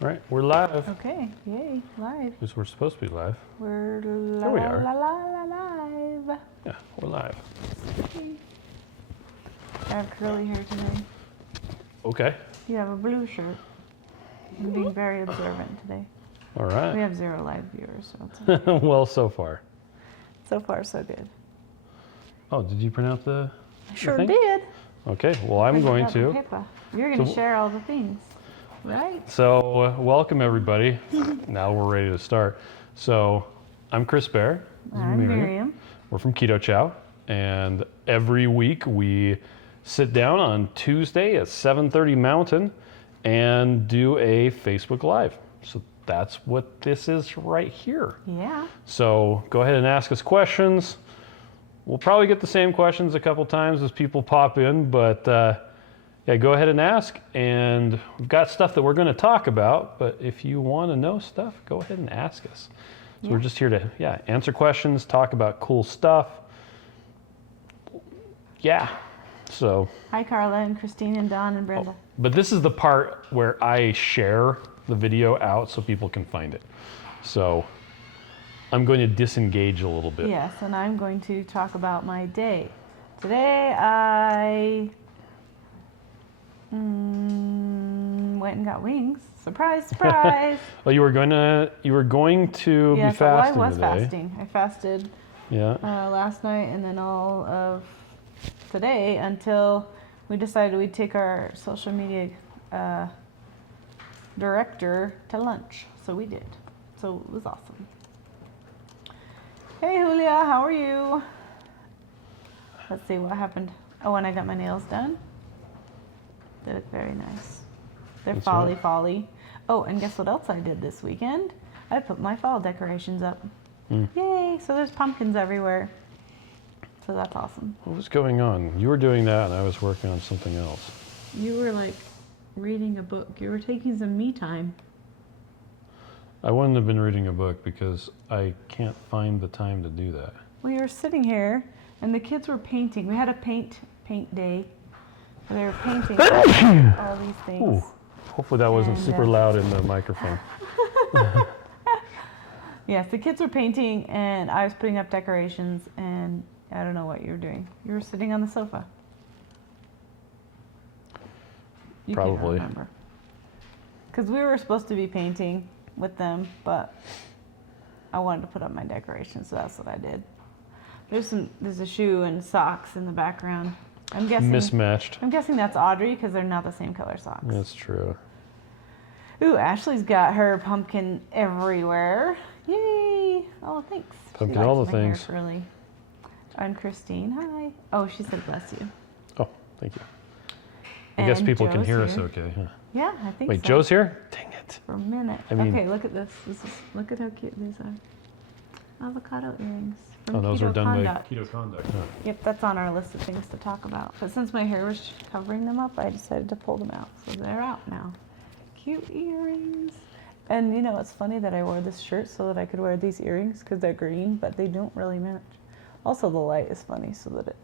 All right, we're live. Okay, yay, live. Because we're supposed to be live. We're There we are. live. Yeah, we're live. I have curly hair today. Okay. You have a blue shirt. I'm being very observant today. All We right. have 0 live viewers, so it's okay. Well, so far. So far, so good. Oh, did you print out the Sure thing? did. Okay, well, I'm going to. You're going to So- share all the things, right? So, welcome everybody. Now we're ready to start. So, I'm Chris Bear. This is I'm Miriam. We're from Keto Chow, and every week we sit down on Tuesday at 7:30 Mountain and do a Facebook Live. So that's what this is right here. Yeah. So go ahead and ask us questions. We'll probably get the same questions a couple times as people pop in, but yeah, go ahead and ask. And we've got stuff that we're going to talk about, but if you want to know stuff, go ahead and ask us. So we're just here to, answer questions, talk about cool stuff. Yeah, so. Hi, Carla and Christine and Don and Brenda. But this is the part where I share the video out so people can find it. So I'm going to disengage a little bit. Yes, and I'm going to talk about my day. Today I went and got wings. Surprise, surprise. Well, you were going to be Yes, well, fasting I was today. fasting. I fasted last night and then all of today until we decided we'd take our social media director to lunch. So we did. So it was awesome. Hey Julia, how are you? Let's see what happened. Oh, and I got my nails done. They look very nice. They're That's folly. right. Oh, and guess what else I did this weekend? I put my fall decorations up. Mm. Yay! So there's pumpkins everywhere. So that's awesome. What was going on? You were doing that and I was working on something else. You were like reading a book. You were taking some me time. I wouldn't have been reading a book because I can't find the time to do that. Well, you were sitting here and the kids were painting. We had a paint day. They were painting all these things. Ooh, hopefully that wasn't And, super loud in the microphone. Yes, the kids were painting and I was putting up decorations and I don't know what you were doing. You were sitting on the sofa. You can't Probably. remember. Because we were supposed to be painting with them, but I wanted to put up my decorations, so that's what I did. There's a shoe and socks in the background. I'm guessing Mismatched. I'm guessing that's Audrey because they're not the same color socks. That's true. Ooh, Ashley's got her pumpkin everywhere. Yay! Oh, thanks. Pumpkin She all likes the my hair things. curly. I'm Christine. Hi. Oh, she said bless you. Oh, thank you. I guess And people can Joe's hear us here. okay. Huh? Yeah, I think Wait, so. Joe's here? Dang it. For a minute. I mean- Okay, look at this. Look at how cute these are. Avocado earrings. From Oh, those Keto were done Conduct. by Keto Conduct. Huh? Yep, that's on our list of things to talk about. But since my hair was covering them up, I decided to pull them out. So they're out now. Cute earrings. And you know, it's funny that I wore this shirt so that I could wear these earrings because they're green, but they don't really match. Also, the light is funny so that it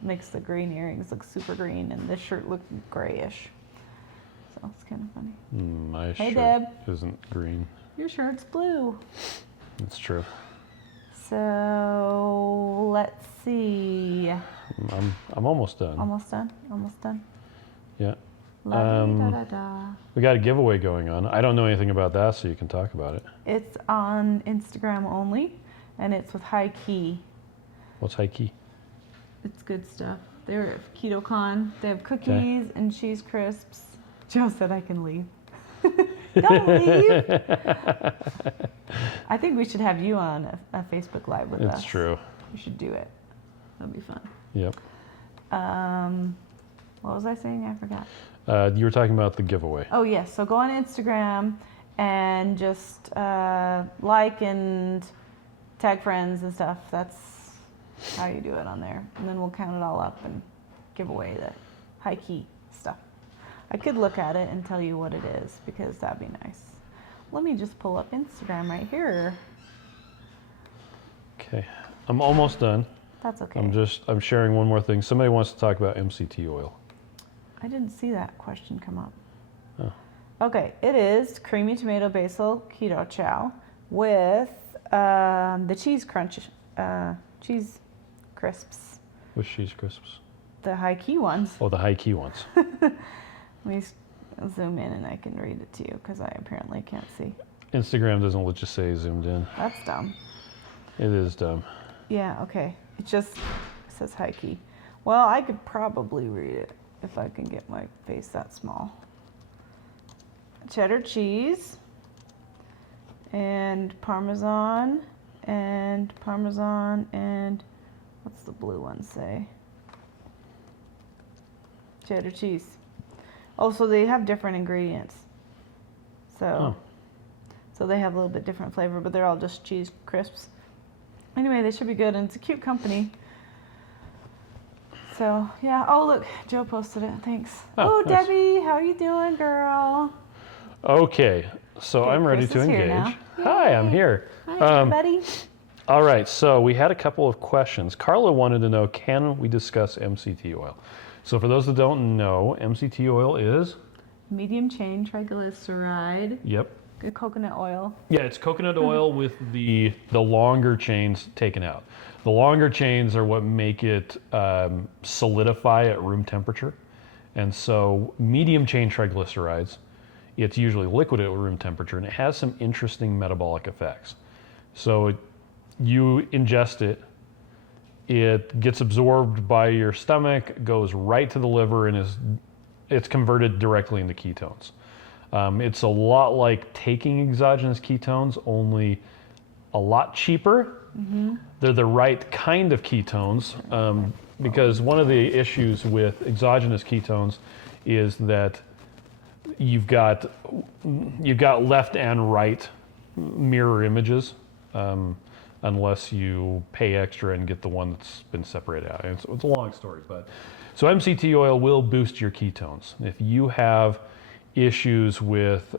makes the green earrings look super green and this shirt look grayish. So it's kind of funny. My Hey, shirt Deb. isn't green. Your shirt's blue. That's true. So let's see. I'm almost done. Almost done. Almost done. Yeah. La-di-da-da-da. We got a giveaway going on. I don't know anything about that, so you can talk about it. It's on Instagram only, and it's with High Key. What's high key? It's good stuff. They're KetoCon. They have cookies and cheese crisps. Joe said I can leave. Don't leave. I think we should have you on a Facebook Live with us. It's true. We should do it. That'll be fun. Yep. What was I saying? I forgot. You were talking about the giveaway. Oh yes, so go on Instagram and just like and tag friends and stuff. That's how you do it on there. And then we'll count it all up and give away the high key stuff. I could look at it and tell you what it is because that'd be nice. Let me just pull up Instagram right here. Okay. I'm almost done. That's okay. I'm sharing one more thing. Somebody wants to talk about MCT oil. I didn't see that question come up. Oh. Okay, it is creamy tomato basil keto chow with the cheese crunch, cheese crisps, With cheese crisps. the high key ones. Oh, the high key ones. Let me zoom in and I can read it to you because I apparently can't see. Instagram doesn't let you say zoomed in. That's dumb. It is dumb. Yeah, okay. It just says high key. Well, I could probably read it if I can get my face that small. Cheddar cheese and Parmesan and what's the blue one say? Cheddar cheese. Oh, so they have different ingredients. So they have a little bit different flavor, but they're all just cheese crisps. Anyway, they should be good, and it's a cute company. So, yeah. Oh, look, Joe posted it. Thanks. Oh, nice. Debbie, how you doing, girl? Okay, so I'm ready Chris to is here engage. now. Hi, I'm here. Hi, buddy. All right, so we had a couple of questions. Carla wanted to know, can we discuss MCT oil? So for those that don't know, MCT oil is? Medium chain triglyceride. Yep. Good coconut oil. Yeah, it's coconut oil with the longer chains taken out. The longer chains are what make it solidify at room temperature. And so medium chain triglycerides, it's usually liquid at room temperature, and it has some interesting metabolic effects. So you ingest it, it gets absorbed by your stomach, goes right to the liver, and it's converted directly into ketones. It's a lot like taking exogenous ketones, only a lot cheaper. Mm-hmm. They're the right kind of ketones, because one of the issues with exogenous ketones is that you've got left and right mirror images, unless you pay extra and get the one that's been separated out. And it's a long story, but so MCT oil will boost your ketones. If you have issues with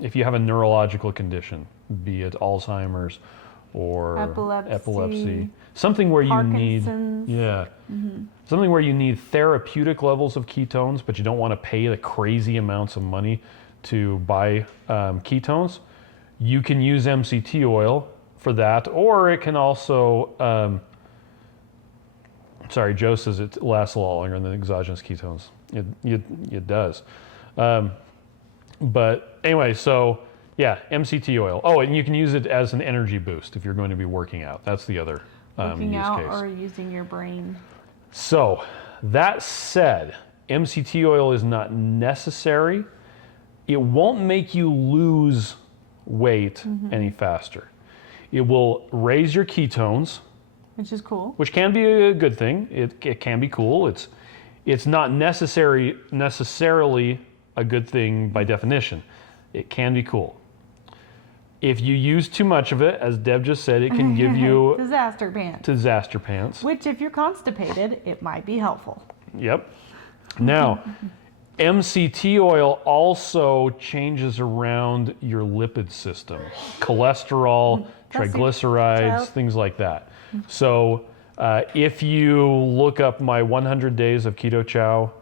if you have a neurological condition, be it Alzheimer's or epilepsy, something where you need something where you need therapeutic levels of ketones, but you don't want to pay the crazy amounts of money to buy ketones, you can use MCT oil for that, or it can also sorry, Joe says it lasts a lot longer than exogenous ketones. It does. But anyway, so yeah, MCT oil. Oh, and you can use it as an energy boost if you're going to be working out. That's the other Working use out case. or using your brain. So that said, MCT oil is not necessary. It won't make you lose weight any faster. It will raise your ketones, Which is cool. which can be a good thing. It can be cool. It's not necessarily a good thing by definition. It can be cool. If you use too much of it, as Deb just said, it can give you disaster pants. disaster pants. Which, if you're constipated, it might be helpful. Yep. Now, MCT oil also changes around your lipid system, cholesterol, triglycerides, things like that. So if you look up my 100 days of Keto Chow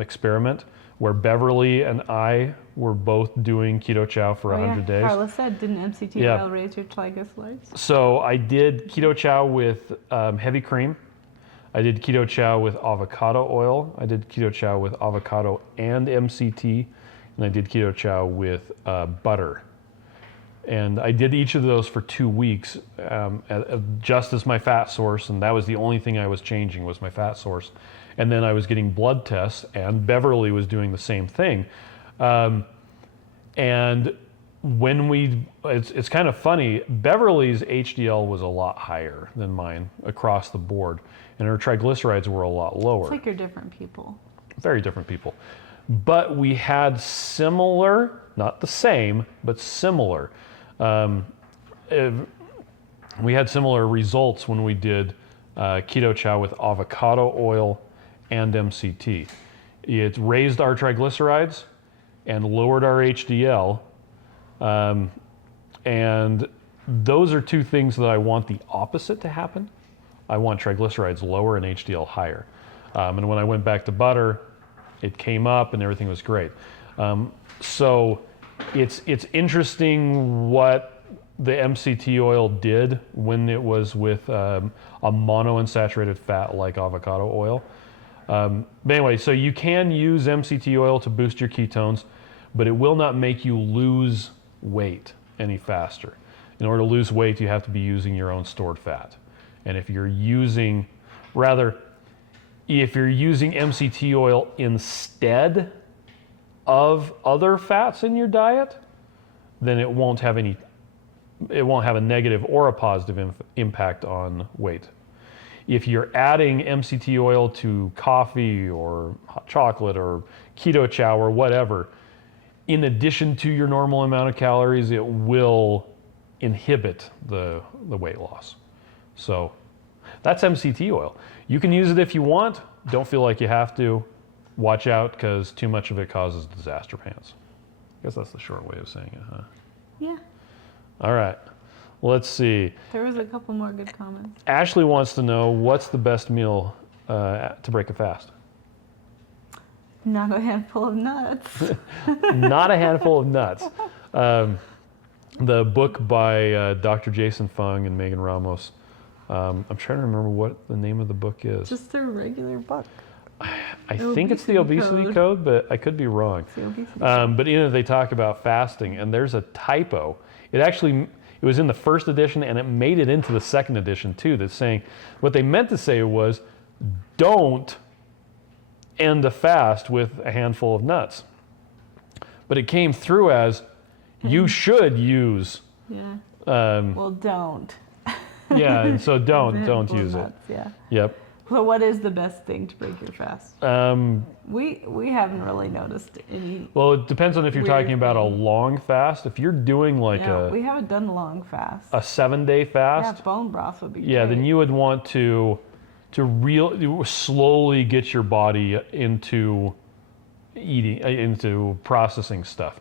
experiment, where Beverly and I were both doing Keto Chow for 100 days. Carla said, didn't MCT oil raise your triglycerides? So I did Keto Chow with heavy cream. I did Keto Chow with avocado oil. I did Keto Chow with avocado and MCT. And I did Keto Chow with butter. And I did each of those for 2 weeks, just as my fat source, and that was the only thing I was changing was my fat source. And then I was getting blood tests, and Beverly was doing the same thing. And when it's kind of funny, Beverly's HDL was a lot higher than mine across the board, and her triglycerides were a lot lower. It's like you're different people. Very different people. But we had similar, not the same, but similar. We had similar results when we did Keto Chow with avocado oil and MCT. It raised our triglycerides and lowered our HDL. And those are two things that I want the opposite to happen. I want triglycerides lower and HDL higher. And when I went back to butter, it came up and everything was great. So it's interesting what the MCT oil did when it was with a monounsaturated fat like avocado oil. But anyway, so you can use MCT oil to boost your ketones, but it will not make you lose weight any faster. In order to lose weight, you have to be using your own stored fat. And if you're using MCT oil instead of other fats in your diet, then it won't have a negative or a positive impact on weight. If you're adding MCT oil to coffee or hot chocolate or Keto Chow or whatever, in addition to your normal amount of calories, it will inhibit the weight loss. So that's MCT oil. You can use it if you want. Don't feel like you have to. Watch out, because too much of it causes disaster pants. I guess that's the short way of saying it, huh? Yeah. All right. Let's see. There was a couple more good comments. Ashley wants to know, what's the best meal to break a fast? Not a handful of nuts. Not a handful of nuts. The book by Dr. Jason Fung and Megan Ramos. I'm trying to remember what the name of the book is. Just their regular book. I think it's the Obesity Code, but I could be wrong. It's the Obesity But in it, they talk about fasting, and there's a typo. It was in the first edition, and it made it into the second edition too. That's saying, what they meant to say was, don't end a fast with a handful of nuts. But it came through as, you should use. Yeah. Well, don't. Yeah, and so don't use it. Nuts, yeah. Yep. So what is the best thing to break your fast? We haven't really noticed any. Well, it depends on if you're talking about a long fast. If you're doing like we haven't done a long fast. a 7-day fast, Yeah, bone broth would be yeah, great. then you would want to slowly get your body into processing stuff.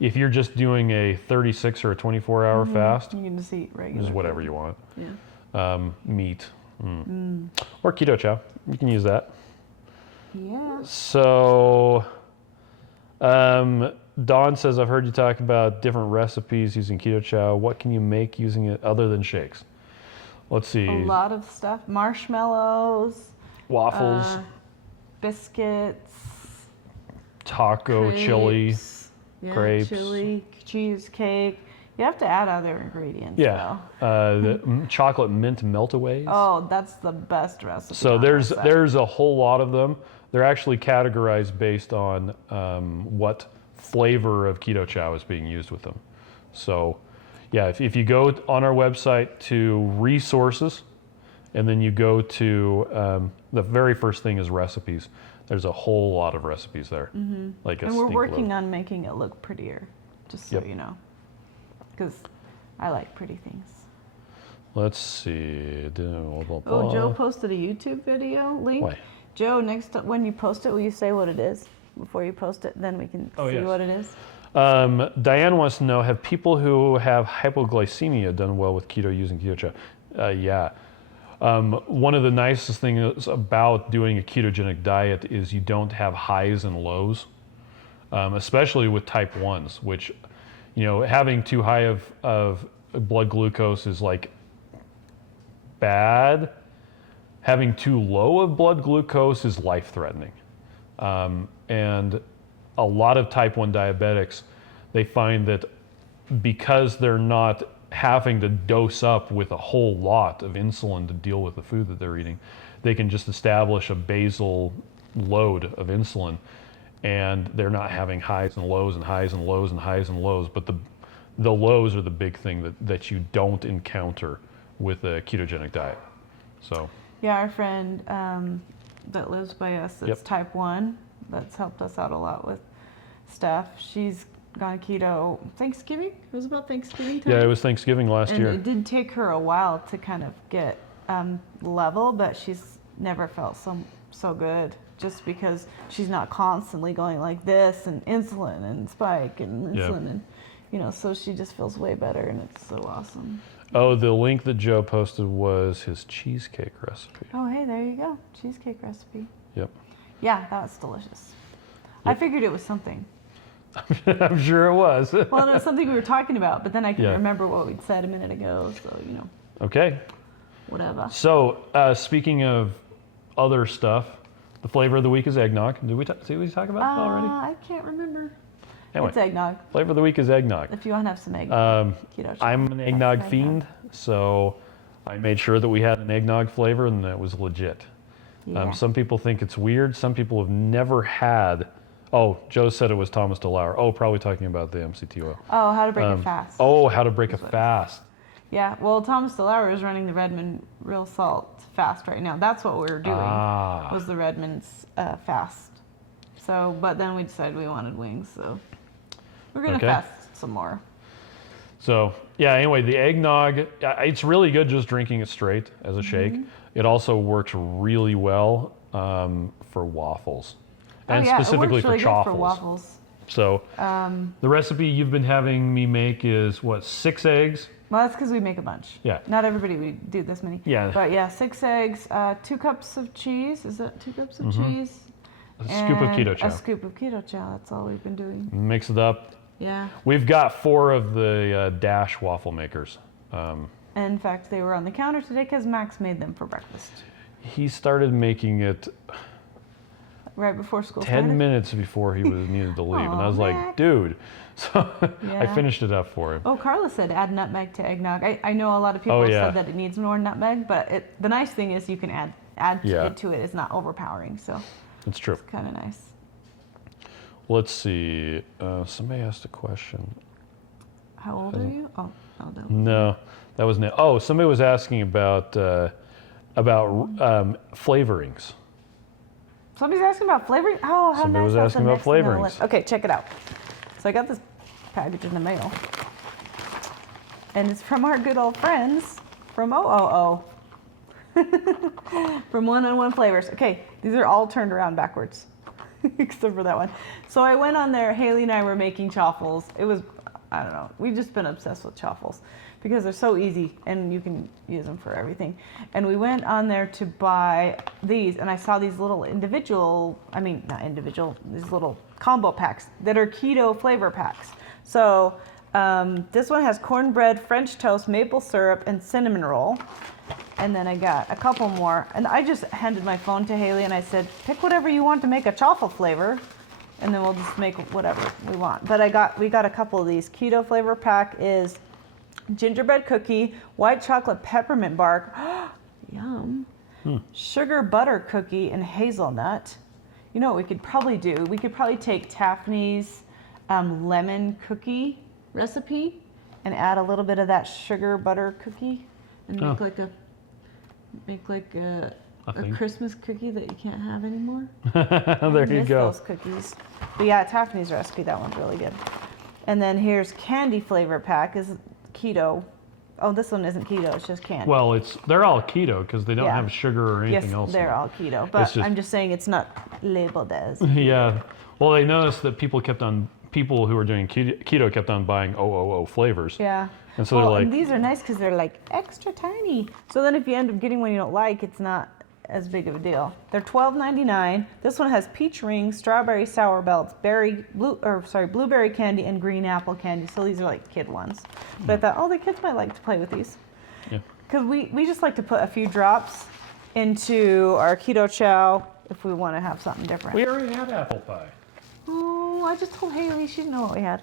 If you're just doing a 36 or a 24-hour fast, You can just eat regular. just whatever you want. Yeah. Meat. Or Keto Chow. You can use that. Yeah. So, Dawn says, I've heard you talk about different recipes using Keto Chow. What can you make using it other than shakes? Let's see. A lot of stuff. Marshmallows. Waffles, Biscuits. taco, chili. Yeah, crepes. chili, cheesecake. You have to add other ingredients. Yeah. The chocolate mint meltaways. Oh, that's the best recipe. So on there's our site. there's a whole lot of them. They're actually categorized based on what flavor of Keto Chow is being used with them. So yeah, if you go on our website to resources, and then you go to the very first thing is recipes. There's a whole lot of recipes there. Like a And we're stink working load. on making it look prettier, just so Yep. you know, because I like pretty things. Let's see. Blah, blah, Oh, blah. Joe posted a YouTube video link. Why? Joe, when you post it, will you say what it is before you post it? Then we can see yes. what it is. Diane wants to know, have people who have hypoglycemia done well with keto using Keto Chow? Yeah. One of the nicest things about doing a ketogenic diet is you don't have highs and lows, especially with type 1s, which, having too high of blood glucose is like bad. Having too low of blood glucose is life-threatening. And a lot of type 1 diabetics, they find that because they're not having to dose up with a whole lot of insulin to deal with the food that they're eating, they can just establish a basal load of insulin, and they're not having highs and lows and highs and lows and highs and lows. But the lows are the big thing that you don't encounter with a ketogenic diet. So Yeah, our friend that lives by us that's Yep. type 1, that's helped us out a lot with stuff. She's gone keto Thanksgiving. It was about Thanksgiving time. yeah, it was Thanksgiving last and year. it did take her a while to kind of get level, but she's never felt so good, just because she's not constantly going like this and insulin and spike and Yeah. insulin and so she just feels way better, and it's so awesome. Oh, the link that Joe posted was his cheesecake recipe. Oh, hey, there you go. Cheesecake recipe. Yep. Yeah, that was delicious. I figured it was something. I'm sure it was. Well, it was something we were talking about, but then I couldn't Yeah. remember what we'd said a minute ago, so, Okay. whatever. So, speaking of other stuff, the flavor of the week is eggnog. Did we talk about that already? I can't remember. Anyway, It's eggnog. flavor of the week is eggnog. If you want to have some eggnog. Keto Chow. I'm an eggnog That's fiend, so I made sure that we had an eggnog flavor and that it was legit. Yeah. Some people think it's weird. Some people have never had. Oh, Joe said it was Thomas DeLauer. Oh, probably talking about the MCT oil. Oh, how to break it fast. Oh, how to break a fast. Yeah, well, Thomas DeLauer is running the Redmond Real Salt fast right now. That's what we were doing, was the Redmond's fast. So, but then we decided we wanted wings, so we're going to fast some more. So, yeah, anyway, the eggnog, it's really good just drinking it straight as a shake. It also works really well for waffles. And specifically it works really for good chaffles. for waffles. So, the recipe you've been having me make is what, 6 eggs? Well, that's because we make a bunch. Yeah. Not everybody would do this many. Yeah. But yeah, 6 eggs, 2 cups of cheese. Is that 2 cups of cheese? A scoop of Keto Chow. A scoop of Keto Chow. That's all we've been doing. Mix it up. Yeah. We've got 4 of the Dash waffle makers. And in fact, they were on the counter today because Max made them for breakfast. He started making it Right before school 10 started. minutes before he was needed to leave. And I was Aw, like, Mac. dude. So I Yeah. finished it up for him. Oh, Carla said add nutmeg to eggnog. I know a lot of people have said that it needs more nutmeg, but the nice thing is you can add it to it. It's not overpowering, so It's true. it's kind of nice. Let's see. Somebody asked a question. How old are you? Oh, that No, that wasn't it. Oh, somebody was asking about flavorings. Somebody's asking about flavoring? Oh, how Somebody nice. was That's the asking about next thing on the flavorings. list. Okay, check it out. So I got this package in the mail. And it's from our good old friends from OOO. From One-on-One Flavors. Okay, these are all turned around backwards. Except for that one. So I went on there, Haley and I were making chaffles. It was, I don't know, we've just been obsessed with chaffles because they're so easy and you can use them for everything. And we went on there to buy these and I saw these little these little combo packs that are keto flavor packs. So this one has cornbread, French toast, maple syrup, and cinnamon roll. And then I got a couple more. And I just handed my phone to Haley and I said, pick whatever you want to make a chaffle flavor. And then we'll just make whatever we want. But we got a couple of these. Keto flavor pack is gingerbread cookie, white chocolate peppermint bark, yum, sugar butter cookie, and hazelnut. You know what we could probably do? We could probably take Taffany's lemon cookie recipe and add a little bit of that sugar butter cookie and make like a Christmas cookie that you can't have anymore. There you go. Those cookies. But yeah, Taffany's recipe, that one's really good. And then here's candy flavor pack is keto. Oh, this one isn't keto, it's just candy. Well, they're all keto because they don't Yeah. have sugar or anything yes, else. they're all keto, but just- I'm just saying it's not labeled as. Yeah. Well, they noticed that people who were doing keto kept on buying OOO flavors. Yeah. And so they're like, and these are nice because they're like extra tiny. So then if you end up getting one you don't like, it's not as big of a deal. They're $12.99. This one has peach rings, strawberry sour belts, blueberry candy, and green apple candy. So these are like kid ones. But I thought, the kids might like to play with these. Yeah. Because we just like to put a few drops into our Keto Chow if we want to have something different. we already had apple pie. Oh, I just told Haley she didn't know what we had.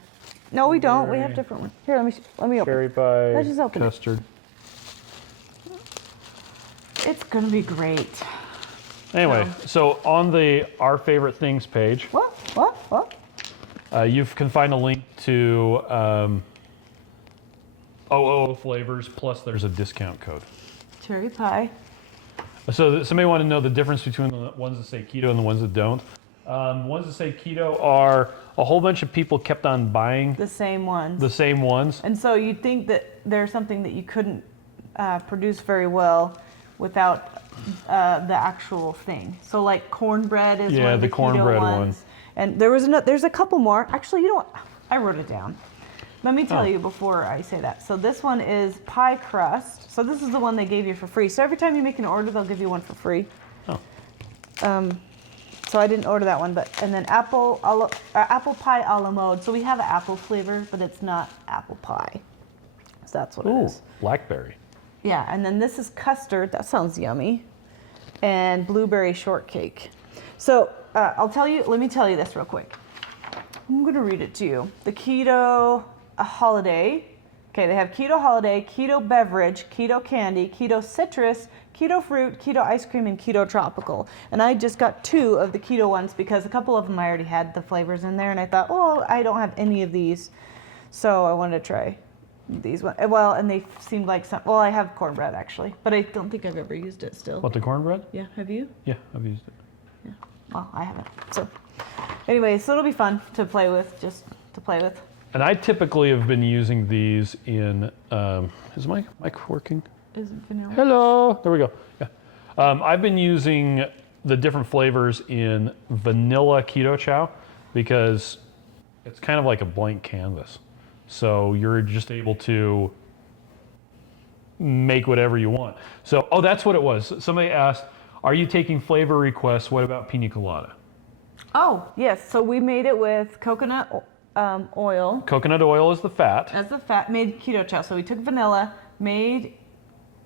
No, we don't. We have different ones. Here, let me open. Cherry pie, Let's just open it. custard. It's gonna be great. Anyway, so on Our Favorite Things page, What? you can find a link to OOO flavors, plus there's a discount code. Cherry pie. So somebody want to know the difference between the ones that say keto and the ones that don't. The ones that say keto are a whole bunch of people kept on buying The same ones. the same ones. And so you'd think that there's something that you couldn't produce very well without the actual thing. So like cornbread is one of the keto cornbread one. ones. And there's a couple more. Actually, you know what? I wrote it down. Let me tell you before I say that. So this one is pie crust. So this is the one they gave you for free. So every time you make an order, they'll give you one for free. Oh. so I didn't order that one. But and then apple pie a la mode. So we have an apple flavor, but it's not apple pie. So that's what it Ooh, is. blackberry. Yeah, and then this is custard. That sounds yummy. And blueberry shortcake. So let me tell you this real quick. I'm gonna read it to you. The Keto Holiday. Okay, they have Keto Holiday, Keto Beverage, Keto Candy, Keto Citrus, Keto Fruit, Keto Ice Cream, and Keto Tropical. And I just got 2 of the keto ones because a couple of them I already had the flavors in there, and I thought, oh, I don't have any of these. So I wanted to try these ones. Well, and they seemed like well, I have cornbread actually, but I don't think I've ever used it still. What, the cornbread? Yeah, have you? Yeah, I've used it. Yeah, well, I haven't. So anyway, so it'll be fun to play with, just to play with. And I typically have been using these in, is my mic working? Is it vanilla? Hello, there we go. Yeah. I've been using the different flavors in vanilla Keto Chow because it's kind of like a blank canvas. So you're just able to make whatever you want. So, oh, that's what it was. Somebody asked, are you taking flavor requests? What about pina colada? Oh, yes. So we made it with coconut oil. Coconut oil is the fat. As the fat, made Keto Chow. So we took vanilla, made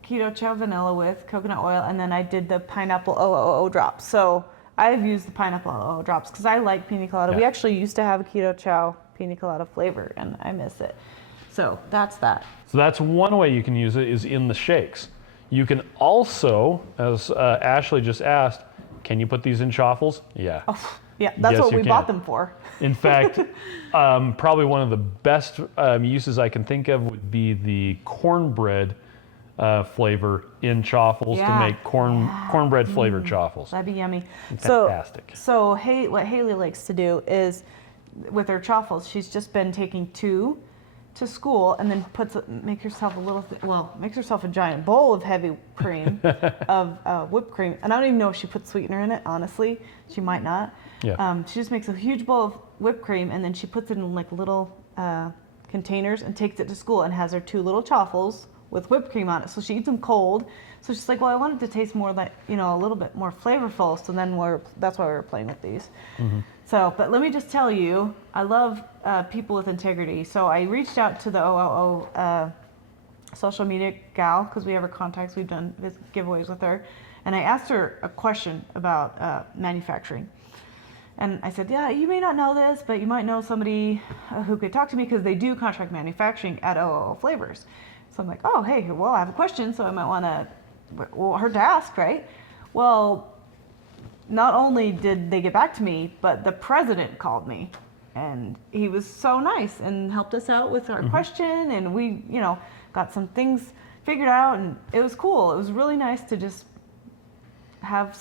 Keto Chow vanilla with coconut oil, and then I did the pineapple OOO drops. So I've used the pineapple OOO drops because I like pina colada. Yeah. We actually used to have a Keto Chow pina colada flavor, and I miss it. So that's that. So that's one way you can use it, is in the shakes. You can also, as Ashley just asked, can you put these in chaffles? Yeah. Oh, yeah, that's Yes, what you we can. bought them for. In fact, probably one of the best uses I can think of would be the cornbread flavor in chaffles to make cornbread flavored chaffles. That'd be yummy. Fantastic. So what Haley likes to do is, with her chaffles, she's just been taking 2 to school and then makes herself a giant bowl of heavy cream, of whipped cream. And I don't even know if she puts sweetener in it, honestly. She might not. Yeah. She just makes a huge bowl of whipped cream and then she puts it in like little containers and takes it to school and has her 2 little chaffles with whipped cream on it. So she eats them cold. So she's like, well, I want it to taste more like, a little bit more flavorful. So then that's why we were playing with these. Mm-hmm. So, but let me just tell you, I love people with integrity. So I reached out to the OOO social media gal because we have her contacts. We've done giveaways with her. And I asked her a question about manufacturing. And I said, yeah, you may not know this, but you might know somebody who could talk to me because they do contract manufacturing at OOO Flavors. So I'm like, oh, hey, well, I have a question, so I might want her to ask, right? Well, not only did they get back to me, but the president called me. And he was so nice and helped us out with our question. And we, got some things figured out. And it was cool. It was really nice to just have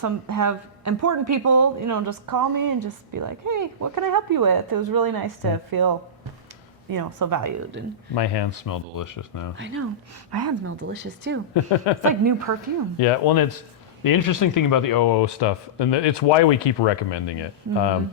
important people, just call me and just be like, hey, what can I help you with? It was really nice to feel, so valued. And My hands smell delicious now. I know. My hands smell delicious too. It's like new perfume. Yeah, well, and it's the interesting thing about the OO stuff, and it's why we keep recommending it. And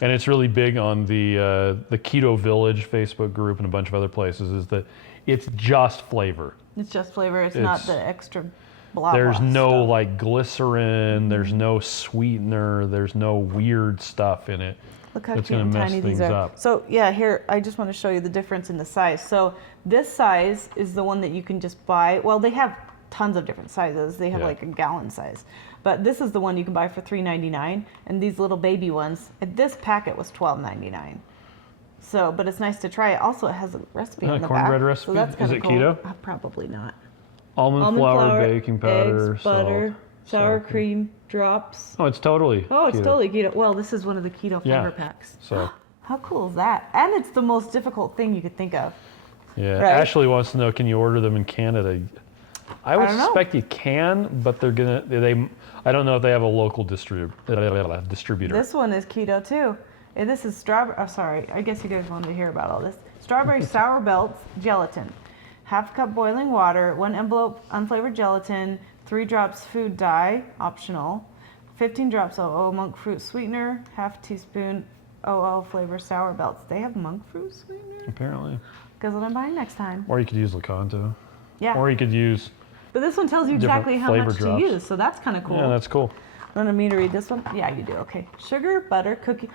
it's really big on the Keto Village Facebook group and a bunch of other places, is that it's just flavor. It's just flavor. It's not the extra blah There's blah no stuff. like glycerin, there's no sweetener, there's no weird stuff in it. Look how That's cute gonna and mess tiny these things are. up. So yeah, here, I just want to show you the difference in the size. So this size is the one that you can just buy. Well, they have tons of different sizes. They have like a gallon size. But this is the one you can buy for $3.99. And these little baby ones, this packet was $12.99. So, but it's nice to try it. Also, it has a recipe on the back. Cornbread recipe? So that's Is kinda it cool. keto? Probably not. Almond flour, baking powder, eggs, butter, salt, sour salt. cream, drops. Oh, it's totally Oh, it's keto. totally keto. Well, this is one of the keto flavor packs. So, How cool is that? And it's the most difficult thing you could think of. yeah. Right. Ashley wants to know, can you order them in Canada? I would don't know. suspect you can, but I don't know if they have a local distributor. This one is keto too. And this is strawberry. Oh, sorry. I guess you guys wanted to hear about all this. Strawberry sour belts gelatin. Half cup boiling water, 1 envelope unflavored gelatin, 3 drops food dye, optional, 15 drops OO monk fruit sweetener, half teaspoon OO flavor sour belts. They have monk fruit sweetener? Apparently. Guess what I'm buying next time. Or you could use Lakanto. Yeah. Or you could use, But this one tells you different exactly how flavor much drops. to use, so that's kind of cool. yeah, that's cool. Want me to read this one? Yeah, you do. Okay. Sugar, butter, cookie.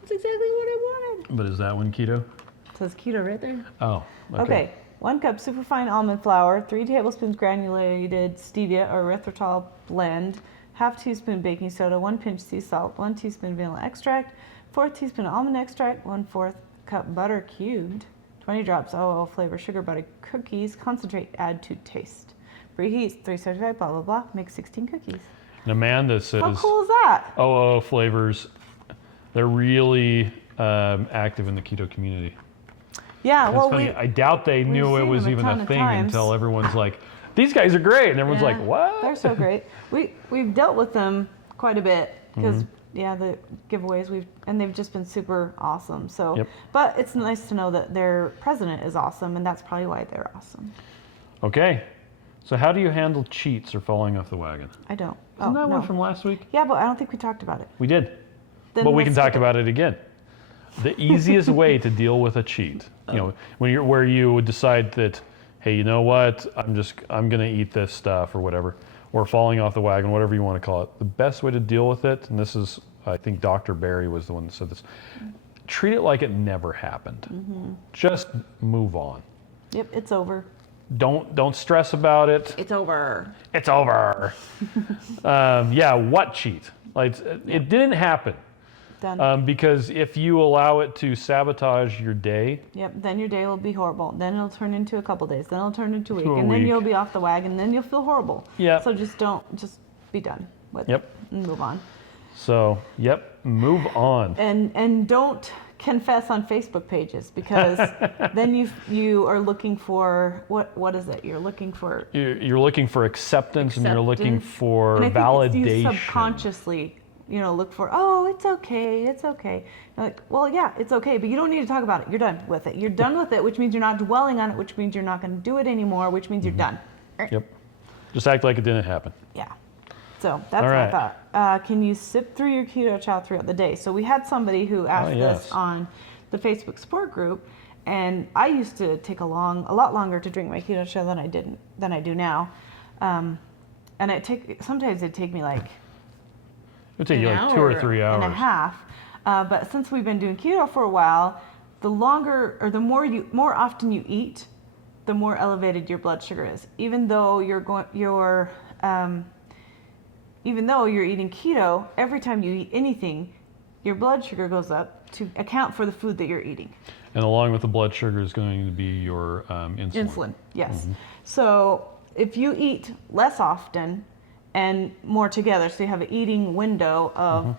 That's exactly what I wanted. But is that one keto? It says keto right there. Oh, Okay. 1 cup superfine almond flour, 3 tablespoons granulated stevia or erythritol blend, half teaspoon baking soda, 1 pinch sea salt, 1 teaspoon vanilla extract, 4 teaspoon almond extract, 1/4 cup butter cubed, 20 drops OO flavor sugar butter cookies, concentrate add to taste. Preheat 375, blah, blah, blah, make 16 cookies. And Amanda says, How cool is that? OO flavors, they're really active in the keto community. Yeah, It's well, funny. I doubt they knew it seen was them a even ton a of thing times. until everyone's like, these guys are great. And everyone's like, Yeah, what? They're so great. We've dealt with them quite a bit because Mm-hmm. the giveaways and they've just been super awesome. So, Yep. but it's nice to know that their president is awesome, and that's probably why they're awesome. Okay. So how do you handle cheats or falling off the wagon? I don't. Isn't that no. one from last week? Yeah, but I don't think we talked about it. We did. Then But we let's can talk skip it. about it again. The easiest way to deal with a cheat, where you would decide that, hey, you know what, I'm gonna eat this stuff or whatever, or falling off the wagon, whatever you want to call it. The best way to deal with it, and this is, I think Dr. Barry was the one that said this, treat it like it never happened. Just move on. Yep, it's over. Don't stress about it. It's over. It's over. What cheat? Like it didn't happen. Done. Because if you allow it to sabotage your day, Yep, then your day will be horrible. Then it'll turn into a couple days. Then it'll turn into a week. To a And then week. you'll be off the wagon. Then you'll feel horrible. Yep. So just be done with Yep. it and move on. so move on. And don't confess on Facebook pages because then you are looking for what is it? You're looking for You're looking for acceptance, and you're looking acceptance. for And I think it's you validation. subconsciously, look for, oh, it's okay, it's okay. You're like, well, yeah, it's okay, but you don't need to talk about it. You're done with it. You're done with it, which means you're not dwelling on it, which means you're not going to do it anymore, which means you're done. Yep. Just act like it didn't happen. Yeah. So that's All what I right. thought. Can you sip through your keto chow throughout the day? So we had somebody who asked yes. this on the Facebook support group, and I used to take a lot longer to drink my keto chow than I do now. And sometimes it'd take me like It would take you like 2 or 3 hours. and a half. But since we've been doing keto for a while, the more often you eat, the more elevated your blood sugar is. Even though you're eating keto, every time you eat anything, your blood sugar goes up to account for the food that you're eating. And along with the blood sugar is going to be your insulin. Insulin, yes. So if you eat less often and more together, so you have an eating window of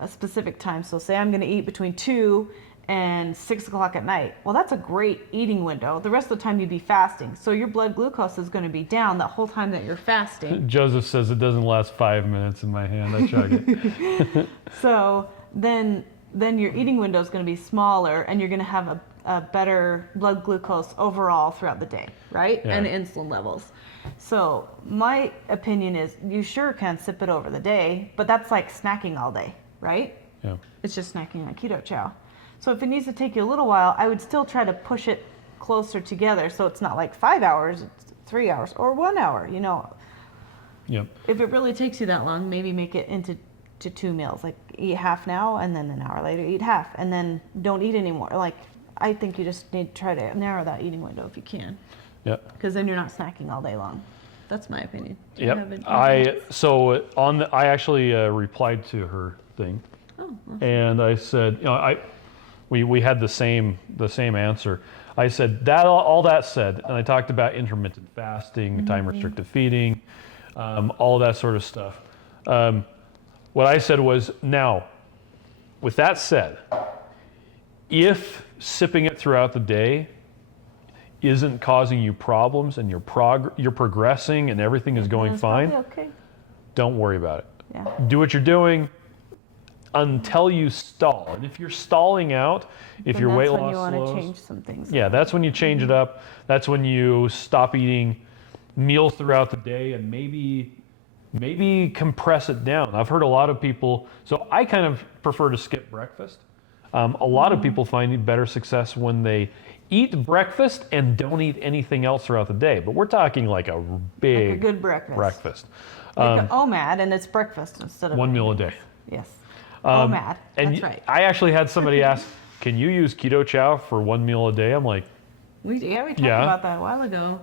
a specific time. So say I'm going to eat between 2 and 6 o'clock at night. Well, that's a great eating window. The rest of the time you'd be fasting. So your blood glucose is going to be down that whole time that you're fasting. Joseph says it doesn't last 5 minutes in my hand. I chug it. So then your eating window is going to be smaller and you're going to have a better blood glucose overall throughout the day, right? Yeah. And insulin levels. So my opinion is you sure can sip it over the day, but that's like snacking all day, right? Yeah. It's just snacking on keto chow. So if it needs to take you a little while, I would still try to push it closer together so it's not like 5 hours, it's 3 hours, or 1 hour, Yep. If it really takes you that long, maybe make it into 2 meals. Like eat half now and then an hour later eat half and then don't eat anymore. Like I think you just need to try to narrow that eating window if you can. Yep. Because then you're not snacking all day long. That's my opinion. Do you have Yep. it? I actually replied to her thing, Oh, well, and I said, we had the same answer. I said that all that said, and I talked about intermittent fasting, time restricted feeding, all that sort of stuff. What I said was, now, with that said, if sipping it throughout the day isn't causing you problems and you're progressing and everything is going it's fine, probably okay. don't worry about it. Yeah. Do what you're doing until you stall. And if you're stalling out, if Then your weight that's when loss you want slows, to change some things. yeah, that's when you change it up. That's when you stop eating meals throughout the day and maybe compress it down. I've heard a lot of people, so I kind of prefer to skip breakfast. A lot of people find better success when they eat breakfast and don't eat anything else throughout the day. But we're talking like a big Like a good breakfast. breakfast. Like an OMAD, and it's breakfast instead of One meal a day. Yes. OMAD. And That's right. I actually had somebody ask, can you use Keto Chow for 1 meal a day? I'm like, We talked Yeah. about that a while ago.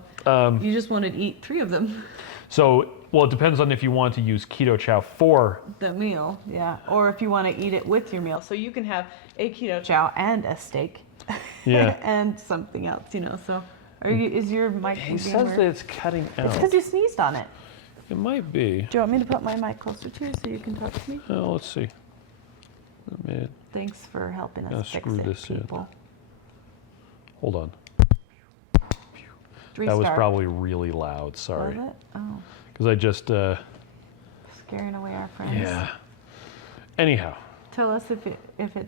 You just wanted to eat 3 of them. so, well, it depends on if you want to use Keto Chow for. The meal, yeah. Or if you want to eat it with your meal. So you can have a Keto Chow and a steak. Yeah. And something else, So is your mic He says that it's cutting out. It's because you sneezed on it. It might be. Do you want me to put my mic closer to you so you can talk to me? Oh, let's see. Let me, Thanks for helping Gotta us fix screw it, this in. people. hold on. Restart. That was probably really loud. Sorry. Was it? Oh, Because I just, scaring away our friends. yeah. Anyhow. Tell us if it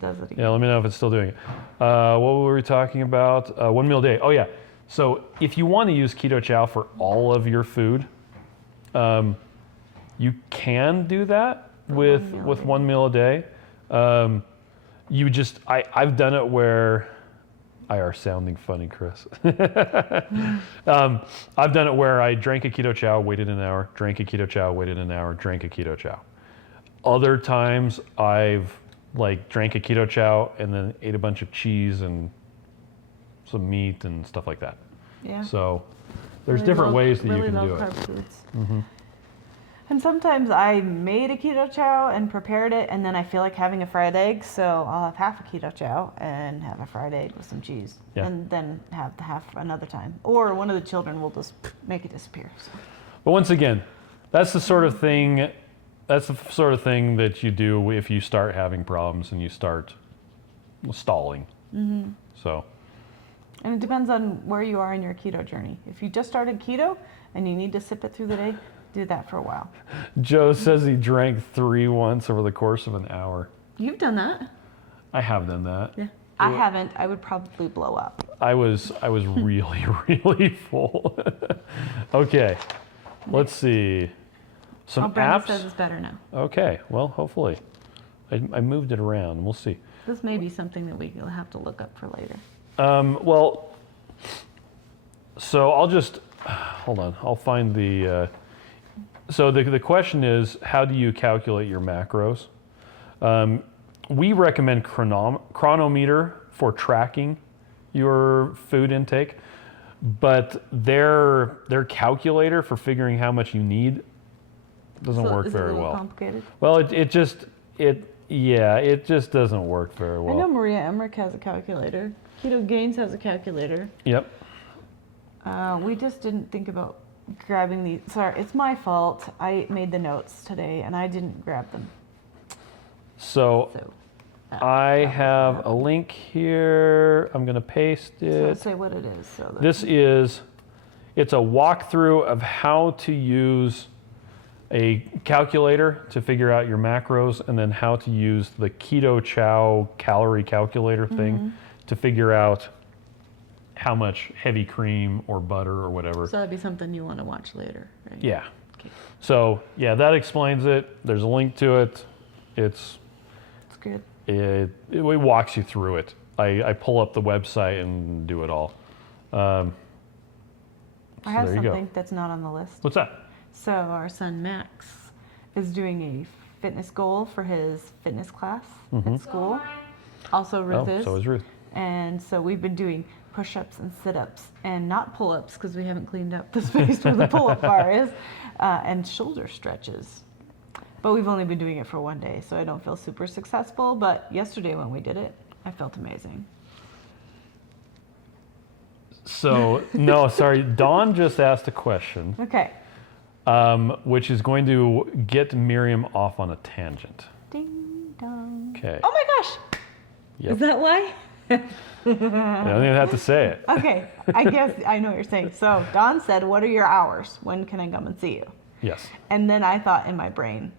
does it again. Yeah, let me know if it's still doing it. What were we talking about? 1 meal a day. Oh, yeah. So if you want to use Keto Chow for all of your food, you can do that with 1 meal a day. You just, I've done it where, I are sounding funny, Chris. I've done it where I drank a Keto Chow, waited an hour, drank a Keto Chow, waited an hour, drank a Keto Chow. Other times I've like drank a Keto Chow and then ate a bunch of cheese and some meat and stuff like that. Yeah. So there's Really different low- ways that really you can do low it. carb foods. And sometimes I made a Keto Chow and prepared it, and then I feel like having a fried egg, so I'll have half a Keto Chow and have a fried egg with some cheese, Yeah. and then have the half another time. Or one of the children will just make it disappear. So. But once again, that's the sort of thing. That's the sort of thing that you do if you start having problems and you start stalling. So. And it depends on where you are in your keto journey. If you just started keto and you need to sip it through the day, do that for a while. Joe says he drank 3 once over the course of an hour. You've done that. I have done that. Yeah. I haven't. I would probably blow up. I was really, really full. Okay, let's see. Some Brenda apps. says it's better now. Okay, well, hopefully. I moved it around. We'll see. This may be something that we'll have to look up for later. Well, so I'll just, hold on. I'll find the, so the question is, how do you calculate your macros? We recommend chronometer for tracking your food intake, but their calculator for figuring how much you need doesn't work is very it a little well. complicated? Well, it just doesn't work very well. I know Maria Emmerich has a calculator. Keto Gains has a calculator. Yep. We just didn't think about grabbing these. Sorry, it's my fault. I made the notes today and I didn't grab them. So I have a link here. I'm going to paste So it. say what it is. So that It's a walkthrough of how to use a calculator to figure out your macros, and then how to use the Keto Chow calorie calculator thing to figure out how much heavy cream or butter or whatever. So that'd be something you want to watch later, right? Yeah. Okay. So yeah, that explains it. There's a link to it. It's good. It walks you through it. I pull up the website and do it all. I have there you go. something that's not on the list. What's that? So our son Max is doing a fitness goal for his fitness class at school. Also Ruth is. So is Ruth. And so we've been doing push-ups and sit-ups and not pull-ups because we haven't cleaned up the space where the pull-up bar is, and shoulder stretches. But we've only been doing it for 1 day, so I don't feel super successful. But yesterday when we did it, I felt amazing. So, no, sorry. Dawn just asked a question, Okay. which is going to get Miriam off on a tangent. Ding dong. Okay. Oh my gosh! Yep. Is that why? I don't even have to say it. Okay, I guess I know what you're saying. So Dawn said, "What are your hours? When can I come and see you?" Yes. And then I thought in my brain,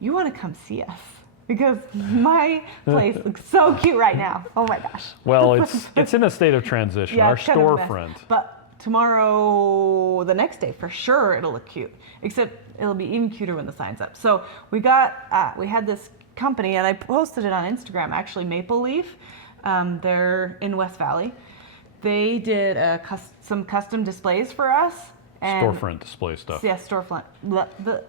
"You want to come see us?" Because my place looks so cute right now. Oh my gosh. Well, it's in a state of transition. Our it's kind of a mess. storefront. But tomorrow, the next day, for sure, it'll look cute. Except it'll be even cuter when the sign's up. So we had this company, and I posted it on Instagram, actually, Maple Leaf. They're in West Valley. They did some custom displays for us. And Storefront display stuff. yeah, storefront.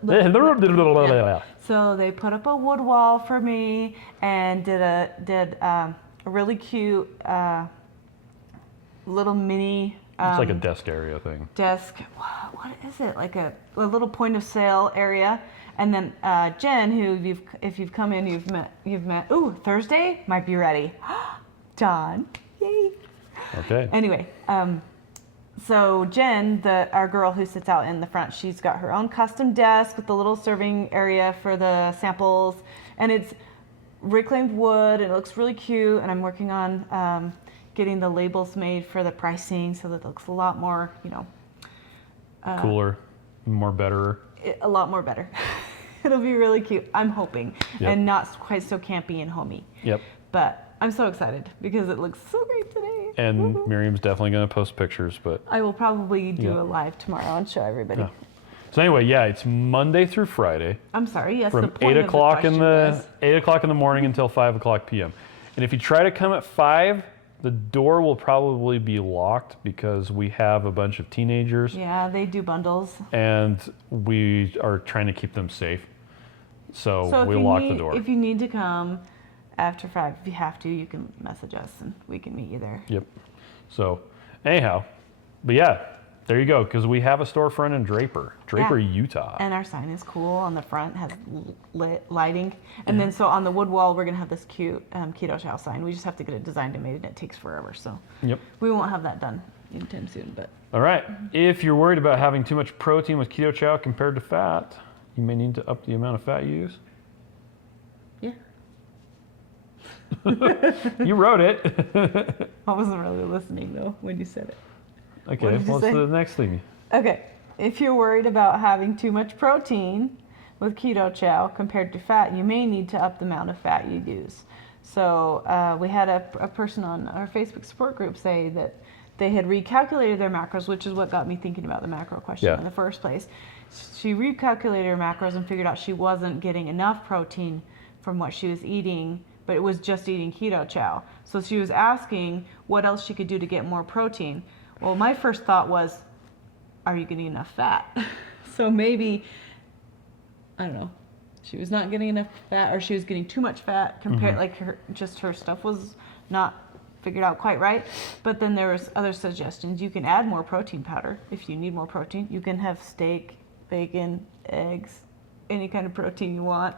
Yeah. So they put up a wood wall for me and did a really cute little mini It's like a desk area thing. desk. What is it? Like a little point of sale area. And then Jen, who if you've come in, you've met. Ooh, Thursday might be ready. John, yay. Okay. Anyway, so Jen, our girl who sits out in the front, she's got her own custom desk with the little serving area for the samples, and it's reclaimed wood. And it looks really cute, and I'm working on getting the labels made for the pricing so that it looks a lot more, Cooler, more better. a lot more better. It'll be really cute, I'm hoping, Yep. and not quite so campy and homey. Yep. But I'm so excited because it looks so great today. And Woohoo. Miriam's definitely going to post pictures, but I will probably do Yeah. a live tomorrow and show everybody. Yeah. So anyway, yeah, it's Monday through Friday I'm sorry. Yes, from the point 8 o'clock of the question was, 8 o'clock in the morning until 5 o'clock p.m. And if you try to come at 5, the door will probably be locked because we have a bunch of teenagers yeah, they do bundles. and we are trying to keep them safe. So So if we'll you lock need, the door. if you need to come after 5, if you have to, you can message us and we can meet you there. Yep. So anyhow, but yeah, there you go. Because we have a storefront in Draper, Utah. And our sign is cool on the front, has lit lighting. And then so on the wood wall, we're gonna have this cute Keto Chow sign. We just have to get it designed and made, and it takes forever. So Yep. we won't have that done anytime soon. But All right. If you're worried about having too much protein with Keto Chow compared to fat, you may need to up the amount of fat you use. yeah, You wrote it. I wasn't really listening though when you said it. Okay, What did you what's say? the next thing? Okay, if you're worried about having too much protein with Keto Chow compared to fat, you may need to up the amount of fat you use. So we had a person on our Facebook support group say that they had recalculated their macros, which is what got me thinking about the macro question Yeah. in the first place. She recalculated her macros and figured out she wasn't getting enough protein from what she was eating, but it was just eating Keto Chow. So she was asking what else she could do to get more protein. Well, my first thought was, are you getting enough fat? So maybe, I don't know, she was not getting enough fat, or she was getting too much fat compared, like her stuff was not figured out quite right. But then there was other suggestions. You can add more protein powder if you need more protein. You can have steak, bacon, eggs, any kind of protein you want.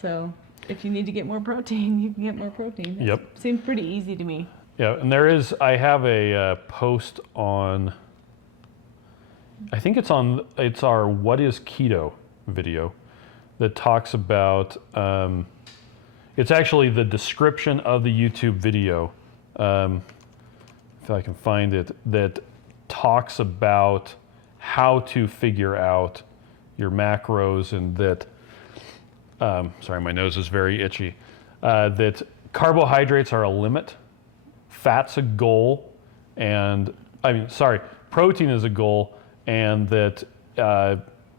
So if you need to get more protein, you can get more protein. Yep. Seemed pretty easy to me. Yeah, and I have a post on, I think it's our What is Keto video that talks about, it's actually the description of the YouTube video, if I can find it, that talks about how to figure out your macros, and that, sorry, my nose is very itchy, that carbohydrates are a limit, fat's a goal, and protein is a goal, and that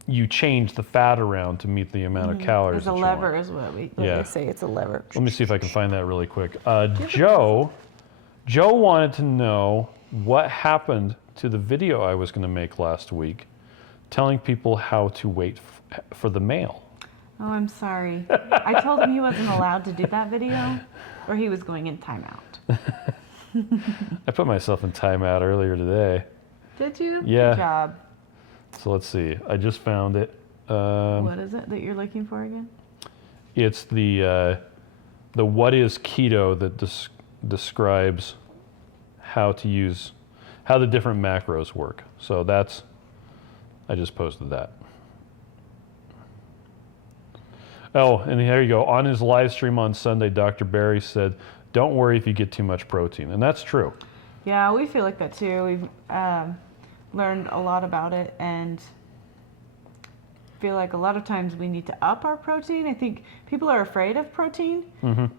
you change the fat around to meet the amount of calories. It's a that you lever, want. is what Yeah. they say. It's a lever. Let me see if I can find that really quick. Joe wanted to know what happened to the video I was going to make last week, telling people how to wait for the mail. Oh, I'm sorry. I told him he wasn't allowed to do that video, or he was going in timeout. I put myself in timeout earlier today. Did you? Yeah. Good job. So let's see. I just found it. What is it that you're looking for again? It's the What is Keto that describes how the different macros work. So I just posted that. Oh, and there you go. On his live stream on Sunday, Dr. Barry said, "Don't worry if you get too much protein," and that's true. Yeah, we feel like that too. We've learned a lot about it, and feel like a lot of times we need to up our protein. I think people are afraid of protein,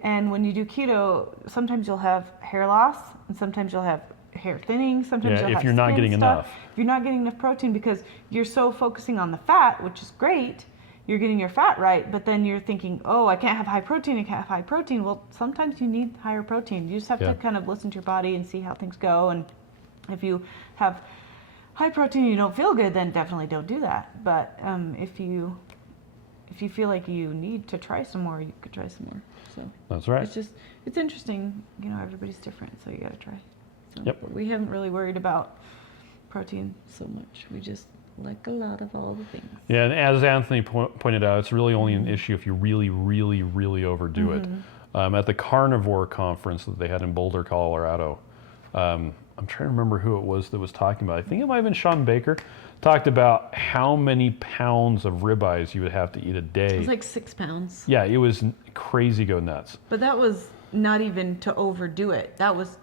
and when you do keto, sometimes you'll have hair loss, and sometimes you'll have hair thinning, sometimes you'll if have you're not skin getting stuff. enough. If you're not getting enough protein because you're so focusing on the fat, which is great, you're getting your fat right, but then you're thinking, oh, I can't have high protein, I can't have high protein. Well, sometimes you need higher protein. You just have to kind of listen to your body and see how things go. And if you have high protein and you don't feel good, then definitely don't do that. But if you feel like you need to try some more, you could try some more. So That's right. it's interesting. You know, everybody's different, so you got to try. So, Yep. but we haven't really worried about protein so much. We just like a lot of all the things. Yeah, and as Anthony pointed out, it's really only an issue if you really, really, really overdo it. At the carnivore conference that they had in Boulder, Colorado, I'm trying to remember who it was that was talking about it. I think it might have been Sean Baker. Talked about how many pounds of ribeyes you would have to eat a day. It was like 6 pounds. Yeah, it was crazy go nuts. But that was not even to overdo it. That was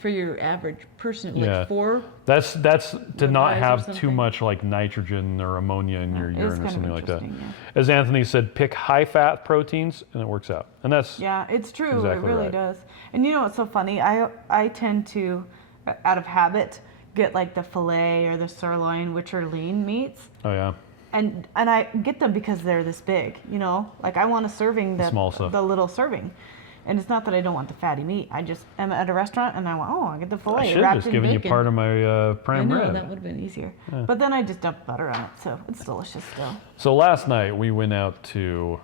for your average person, like 4. That's to not ribeyes or have too something. much like nitrogen or ammonia in your It is urine or kind of something like that. interesting, As Anthony said, pick high fat proteins and it works out. And that's Yeah, it's true. Exactly it really right. does. And you know what's so funny? I tend to, out of habit, get like the filet or the sirloin, which are lean meats. oh yeah. And I get them because they're this big, you know? Like I want a serving, Small stuff. the little serving. And it's not that I don't want the fatty meat. I just am at a restaurant and I want, I get the I filet should have wrapped just in given you bacon. part of my I prime know, rib. that would have been easier. But then I just dumped butter on it, so it's delicious still. So last night we went out to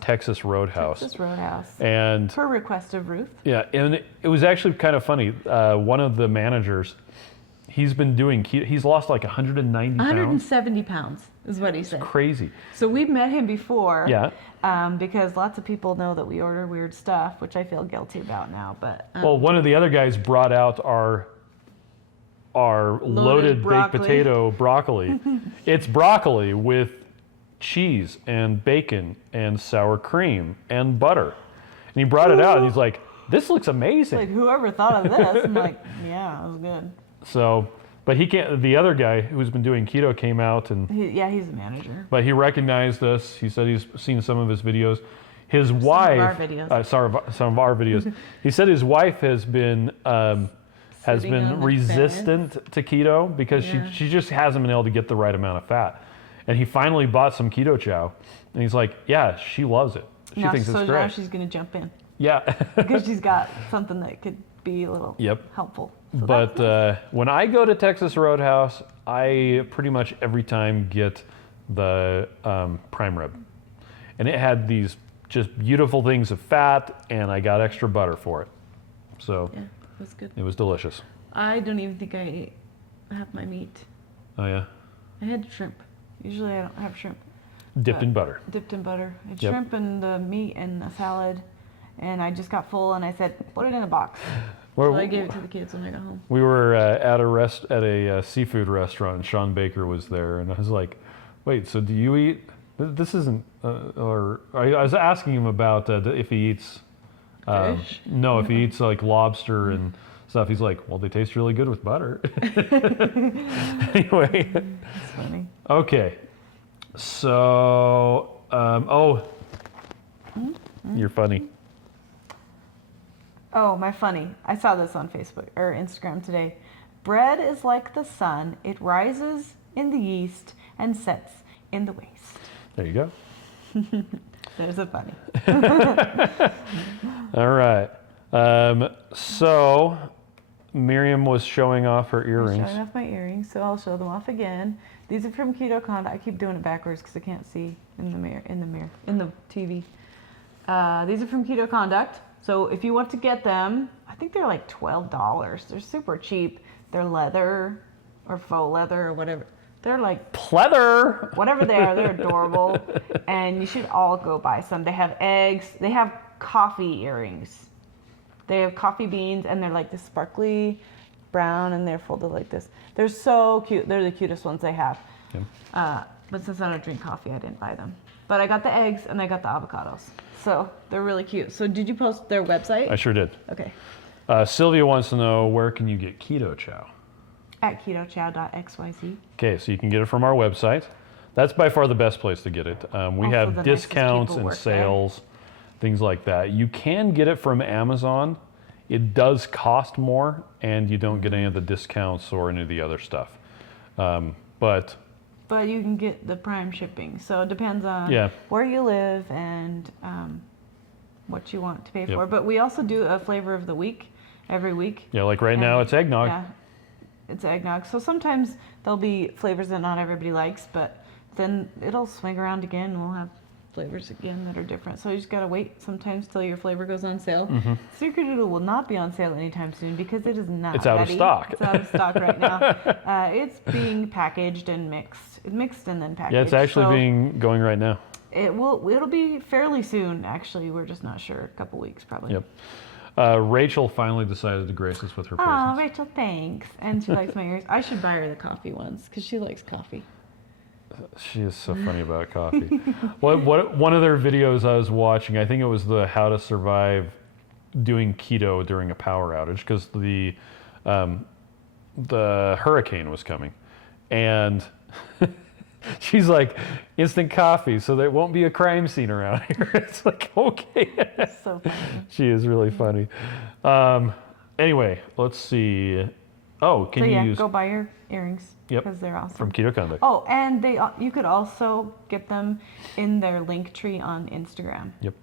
Texas Roadhouse. Texas Roadhouse. And Per request of Ruth. yeah, and it was actually kind of funny. One of the managers, he's been doing keto. He's lost like 190 pounds. 170 pounds is what he said. Crazy. So we've met him before. Yeah. Because lots of people know that we order weird stuff, which I feel guilty about now. But Well, one of the other guys brought out our loaded baked broccoli. potato broccoli. It's broccoli with cheese and bacon and sour cream and butter. And he brought it out and he's like, this looks amazing. like whoever thought of this, I'm like, yeah, it was good. So, but he can't, the other guy who's been doing keto came out and, He's a manager. but he recognized us. He said he's seen some of his videos. His wife, our videos. some of our videos. He said his wife has been Sitting on the resistant to keto because Yeah. she just hasn't been able to get the right amount of fat. And he finally bought some Keto Chow, and he's like, yeah, she loves it. She Now, thinks so it's now great. she's going to jump in Yeah. because she's got something that could be a little helpful. So But when I go to Texas Roadhouse, I pretty much every time get the prime rib. And it had these just beautiful things of fat, and I got extra butter for it. So yeah, it was good. it was delicious. I don't even think I ate half my meat. Oh, yeah? I had shrimp. Usually I don't have shrimp. Dipped in butter. Dipped in butter. I had Yep. shrimp and the meat and a salad. And I just got full and I said, put it in a box. Where- So I gave it to the kids when I got home. We were at a seafood restaurant, and Sean Baker was there, and I was like, "Wait, so do you eat? This isn't." Or I was asking him about if he eats. Fish? No, if he eats like lobster and stuff. He's like, "Well, they taste really good with butter." Anyway, It's funny. okay. So, you're funny. Oh, my funny. I saw this on Facebook or Instagram today. Bread is like the sun. It rises in the east and sets in the west. There you go. There's a funny. All right. So Miriam was showing off her I'm earrings. showing off my earrings, so I'll show them off again. These are from Keto Conduct. I keep doing it backwards because I can't see in the mirror, in the TV. These are from Keto Conduct. So if you want to get them, I think they're like $12. They're super cheap. They're leather or faux leather or whatever. They're like Pleather. whatever they are. They're adorable, and you should all go buy some. They have eggs. They have coffee earrings. They have coffee beans, and they're like this sparkly brown, and they're folded like this. They're so cute. They're the cutest ones they have. Yeah. But since I don't drink coffee, I didn't buy them. But I got the eggs and I got the avocados. So they're really cute. So did you post their website? I sure did. Okay. Sylvia wants to know, where can you get Keto Chow? At ketochow.xyz. Okay, so you can get it from our website. That's by far the best place to get it. We Also the have nicest discounts people and work there. sales, things like that. You can get it from Amazon. It does cost more, and you don't get any of the discounts or any of the other stuff. But but you can get the prime shipping. So it depends on where you live and what you want to pay for. But we also do a flavor of the week every week. Yeah, like right now it's eggnog. Yeah, it's eggnog. So sometimes there'll be flavors that not everybody likes, but then it'll swing around again and we'll have flavors again that are different. So you just gotta wait sometimes till your flavor goes on sale. Snickerdoodle will not be on sale anytime soon because it is not It's out of stock. It's out of stock right now. It's being packaged and mixed. Mixed and then packaged. Yeah, it's actually going right now. It'll be fairly soon, actually. We're just not sure. A couple weeks probably. Yep. Rachel finally decided to grace us with her presence. Oh, Rachel, thanks. And she likes my ears. I should buy her the coffee ones because she likes coffee. She is so funny about coffee. One of their videos I was watching, I think it was the how to survive doing keto during a power outage because the hurricane was coming. And she's like, instant coffee, so there won't be a crime scene around here. It's like, okay. That's so funny. She is really funny. Anyway, let's see. Oh, can you use... go buy your earrings. Yep. Because they're awesome. From Keto Conduct. Oh, and you could also get them in their link tree on Instagram. Yep.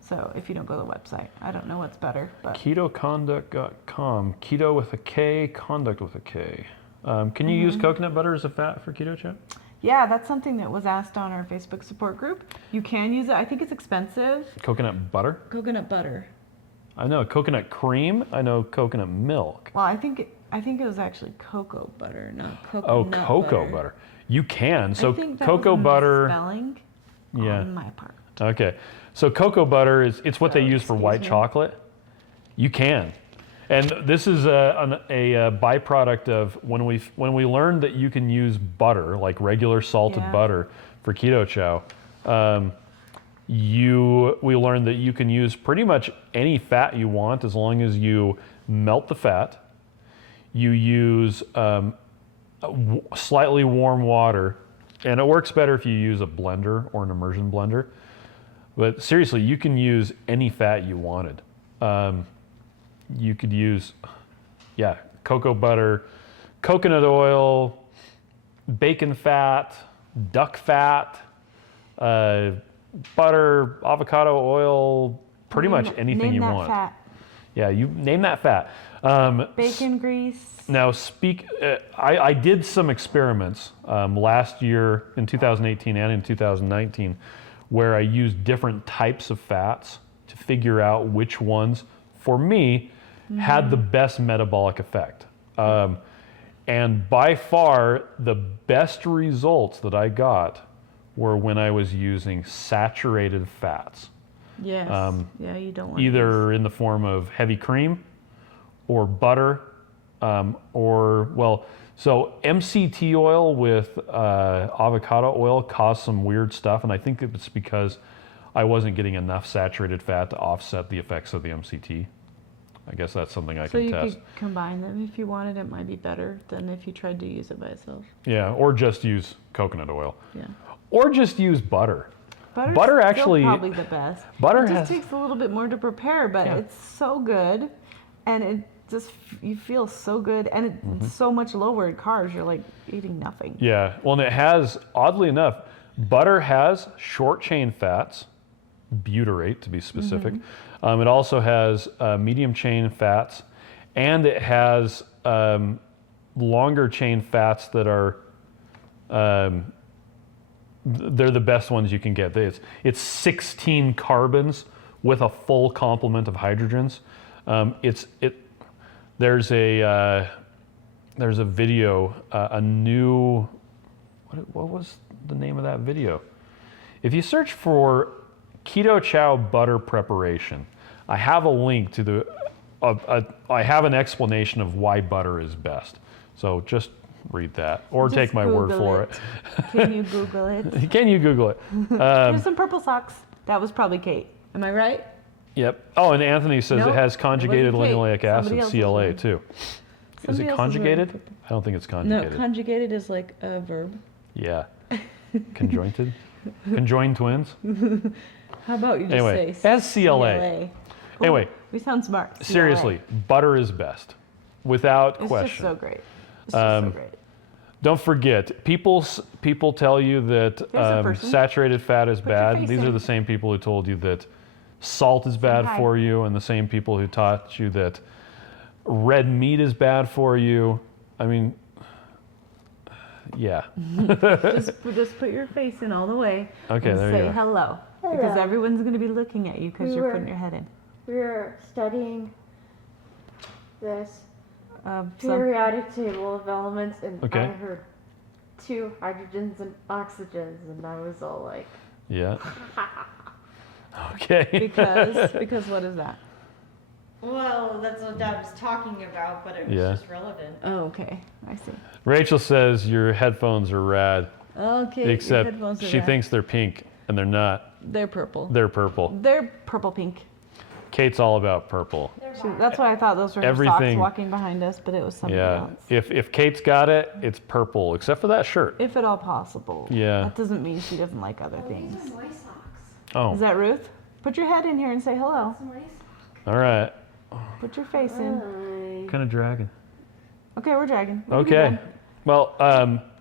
So if you don't go to the website, I don't know what's better, but... KetoConduct.com. Keto with a K, conduct with a K. Can you use coconut butter as a fat for Keto Chow? Yeah, that's something that was asked on our Facebook support group. You can use it. I think it's expensive. Coconut butter? Coconut butter. I know coconut cream. I know coconut milk. Well, I think it was actually cocoa butter, not coconut Oh, cocoa butter. You can. So I think that cocoa was a butter. Misspelling on my part. Okay. So cocoa butter it's what they use for white chocolate. You can. And this is a byproduct of when we learned that you can use butter, like regular salted butter, for Keto Chow. We learned that you can use pretty much any fat you want as long as you melt the fat. You use slightly warm water, and it works better if you use a blender or an immersion blender. But seriously, you can use any fat you wanted. You could use, cocoa butter, coconut oil, bacon fat, duck fat, butter, avocado oil, pretty much anything you want. Fat. Yeah, you name that fat. Bacon grease. Now, I did some experiments last year in 2018 and in 2019 where I used different types of fats to figure out which ones, for me, had the best metabolic effect. And by far, the best results that I got were when I was using saturated fats. Yes. You don't want either in the form of heavy cream or butter, so MCT oil with avocado oil caused some weird stuff, and I think it's because I wasn't getting enough saturated fat to offset the effects of the MCT. I guess that's something I can test. So you could combine them if you wanted. It might be better than if you tried to use it by itself. Yeah, or just use coconut oil. Yeah. Or just use butter. Butter's actually still probably the best. Butter it just takes a little bit more to prepare, but it's so good, and it just you feel so good, and it's so much lower in carbs. You're like eating nothing. Yeah. Well, and it has, oddly enough, butter has short chain fats, butyrate to be specific. It also has medium chain fats, and it has longer chain fats that are they're the best ones you can get. It's 16 carbons with a full complement of hydrogens. There's a video, what was the name of that video? If you search for Keto Chow butter preparation, I have a link to I have an explanation of why butter is best. So just read that, or Just take my word Google for it. Can you Google it? Can you Google it? Here's some purple socks. That was probably Kate. Am I right? Yep. Oh, and Anthony says Nope, it has conjugated it wasn't linoleic Kate. acid, Somebody else's CLA, one. too. Somebody Is it else is wearing conjugated? purple. I don't think it's No, conjugated. conjugated is like a verb. Yeah. Conjointed? Conjoined twins? How about you just Anyway, say as CLA. Cool. Anyway, We sound smart. CLA. seriously, butter is best, without It's question. just so great. It's just so great. Don't forget, people tell you that person. saturated fat is your bad. face These are in. the same people who told you that salt is bad hi. for you, and the same people who taught you that red meat is bad for you. I mean, yeah. just put your face in all the way. Okay, and there you say go. hello. Because everyone's going to be looking at you because you're putting your head in. We were studying this Some, periodic table of elements, and Okay. I heard 2 hydrogens and oxygens, and I was all like, Yeah. Okay. because what is that? well, that's what Dad was talking about, but it was Yeah. just relevant. Oh, okay. I see. Rachel says your headphones are rad, Okay. your except headphones are she red. thinks they're pink, and they're not. They're purple. They're purple. They're purple pink. Kate's all about purple. That's why I thought those were her Everything- socks walking behind us, but it was something Yeah. else. If Kate's got it, it's purple, except for that shirt. If at all possible. Yeah. That doesn't mean she doesn't like other things. These are my socks. Oh, Is that Ruth? Put your head in here and say hello. These are my socks. all right. Put your face in. Kind of dragging. Okay, we're dragging. We'll be Okay. done. Well,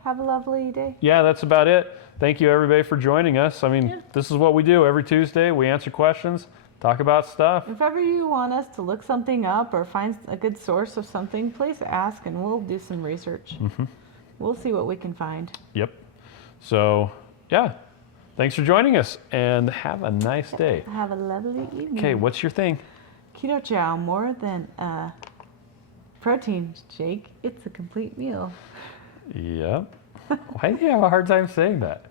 Have a lovely day. yeah, that's about it. Thank you, everybody, for joining us. I mean, this is what we do every Tuesday. We answer questions, talk about stuff. If ever you want us to look something up or find a good source of something, please ask and we'll do some research. We'll see what we can find. Yep. So, yeah. Thanks for joining us, and have a nice day. Have a lovely evening. Okay, what's your thing? Keto Chow, more than a protein shake, it's a complete meal. Yep. Why do you have a hard time saying that?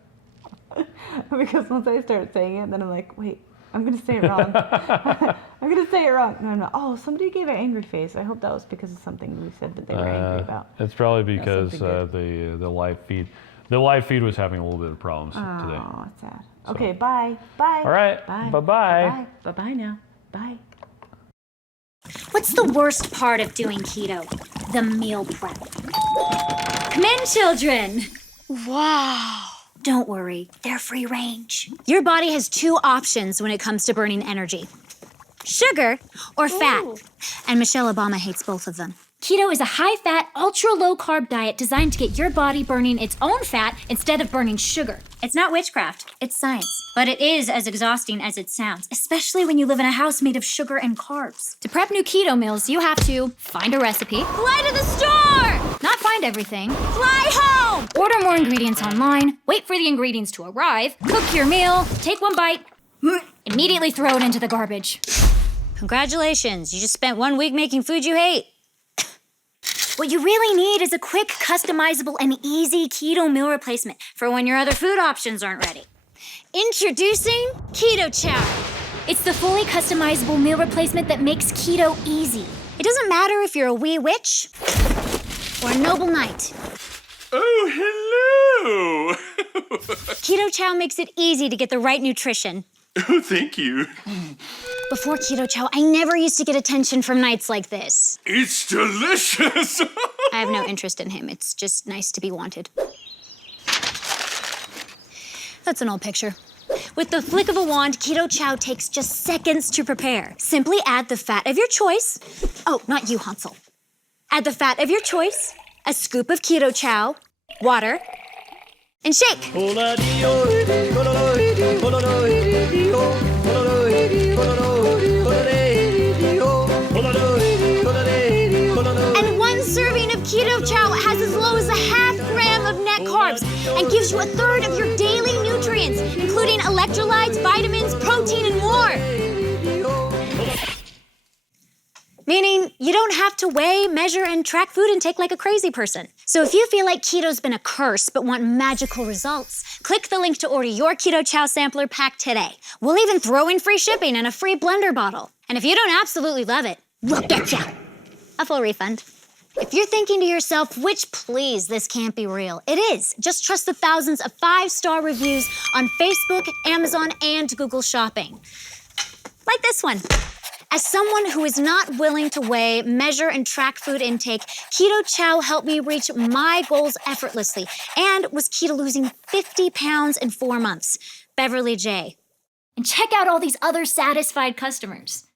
Because once I start saying it, then I'm like, wait, I'm going to say it wrong. I'm going to say it wrong. No, no. Oh, somebody gave an angry face. I hope that was because of something we said that they were angry about. It's probably because something the live feed was having a little bit of problems today. Oh, it's sad. Okay, bye. Bye. All right. Bye. Bye-bye. Bye. Bye-bye now. Bye. What's the worst part of doing keto? The meal prep. Come in, children. Wow. Don't worry, they're free range. Your body has 2 options when it comes to burning energy: sugar or fat. And Michelle Obama hates both of them. Keto is a high-fat, ultra-low-carb diet designed to get your body burning its own fat instead of burning sugar. It's not witchcraft, it's science. But it is as exhausting as it sounds, especially when you live in a house made of sugar and carbs. To prep new keto meals, you have to find a recipe, fly to the store, not find everything, fly home, order more ingredients online, wait for the ingredients to arrive, cook your meal, take one bite, immediately throw it into the garbage. Congratulations, you just spent 1 week making food you hate. What you really need is a quick, customizable, and easy keto meal replacement for when your other food options aren't ready. Introducing Keto Chow. It's the fully customizable meal replacement that makes keto easy. It doesn't matter if you're a wee witch or a noble knight. Oh, hello! Keto Chow makes it easy to get the right nutrition. Oh, thank you. Before Keto Chow, I never used to get attention from nights like this. It's delicious! I have no interest in him. It's just nice to be wanted. That's an old picture. With the flick of a wand, Keto Chow takes just seconds to prepare. Simply add the fat of your choice. Oh, not you, Hansel. Add the fat of your choice, a scoop of Keto Chow, water, and shake. And 1 serving of Keto Chow has as low as a half gram of net carbs and gives you 1/3 of your daily nutrients, including electrolytes, vitamins, protein, and more. Meaning you don't have to weigh, measure, and track food intake like a crazy person. So if you feel like keto's been a curse but want magical results, click the link to order your Keto Chow sampler pack today. We'll even throw in free shipping and a free blender bottle. And if you don't absolutely love it, we'll get ya a full refund. If you're thinking to yourself, which please, this can't be real, it is. Just trust the thousands of 5-star reviews on Facebook, Amazon, and Google Shopping. Like this one. As someone who is not willing to weigh, measure, and track food intake, Keto Chow helped me reach my goals effortlessly and was keto losing 50 pounds in 4 months. Beverly J. And check out all these other satisfied customers.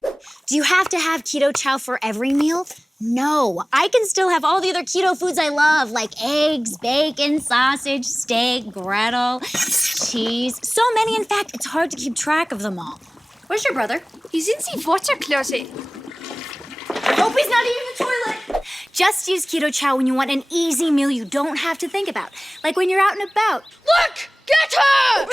Do you have to have Keto Chow for every meal? No, I can still have all the other keto foods I love, like eggs, bacon, sausage, steak, gretel, cheese. So many, in fact, it's hard to keep track of them all. Where's your brother? He's in the water closet. Hope he's not eating the toilet. Just use Keto Chow when you want an easy meal you don't have to think about, like when you're out and about. Look! Get her!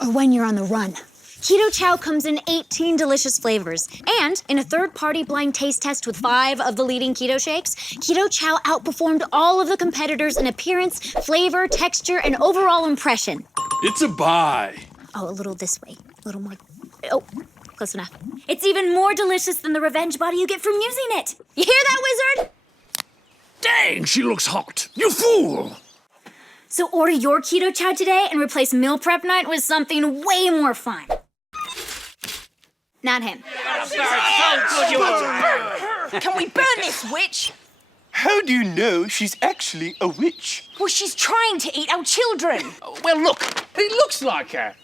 Or when you're on the run. Keto Chow comes in 18 delicious flavors. And in a third-party blind taste test with 5 of the leading keto shakes, Keto Chow outperformed all of the competitors in appearance, flavor, texture, and overall impression. It's a buy. Oh, a little this way. A little more. Oh, close enough. It's even more delicious than the revenge body you get from using it. You hear that, wizard? Dang, she looks hot. You fool! So order your Keto Chow today and replace meal prep night with something way more fun. Not him. Can we burn this witch? How do you know she's actually a witch? Well, she's trying to eat our children. Well, look, it looks like her.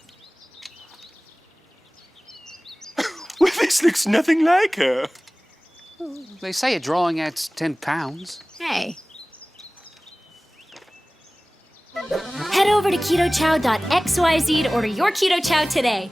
Well, this looks nothing like her. They say a drawing adds 10 pounds. Hey. Head over to ketochow.xyz to order your Keto Chow today.